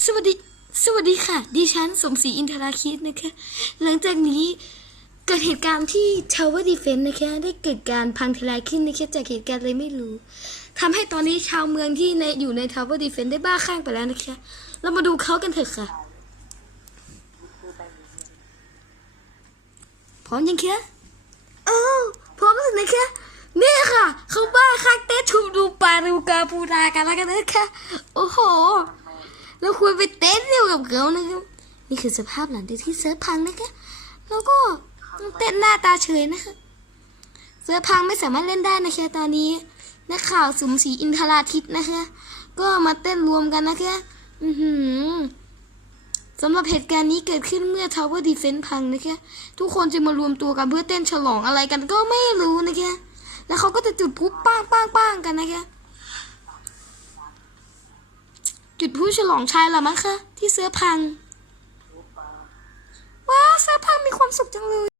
สวัสดี สวัสดีค่ะ ดิฉันสมศรีอินทราคิดนะคะ หลังจากนี้เกิดเหตุการณ์ที่ Tower Defense นะคะ ได้เกิดการพังทลายขึ้นนะคะจากเหตุการณ์อะไรไม่รู้ทำให้ตอนนี้ชาวเมืองที่ในอยู่ใน Tower Defense ได้บ้าคลั่งไปแล้วนะคะ เรามาดูเขากันเถอะค่ะ พร้อมยังคะเอ้พร้อมแล้วนะคะนี่ค่ะ เขาบ้าคลั่งเต้ชุมดูปาดูกาปูนากันแล้วกันนะคะ โอ้โห ควรไปเต้นเดียวกับเขานะครับนี่คือสภาพหลังจากที่เซิร์ฟพังนะคะแล้วก็เต้นหน้าตาเฉยนะคะเซิร์ฟพังไม่สามารถเล่นได้นะคะตอนนี้นักข่าวสุมศรีอินทราทิตนะคะ ก็มาเต้นรวมกันนะคะอือหือสำหรับเหตุการณ์นี้เกิดขึ้นเมื่อ Tower Defense พังนะคะ ทุกคนจะมารวมตัวกันเพื่อเต้นฉลองอะไรกันก็ไม่รู้นะคะ แล้วเขาก็จะจุดพลุป้างป้างป้างกันนะคะ จุดผู้ฉลองชายละมั้งคะ ที่เสื้อพัง ว้าเสื้อพังมีความสุขจังเลย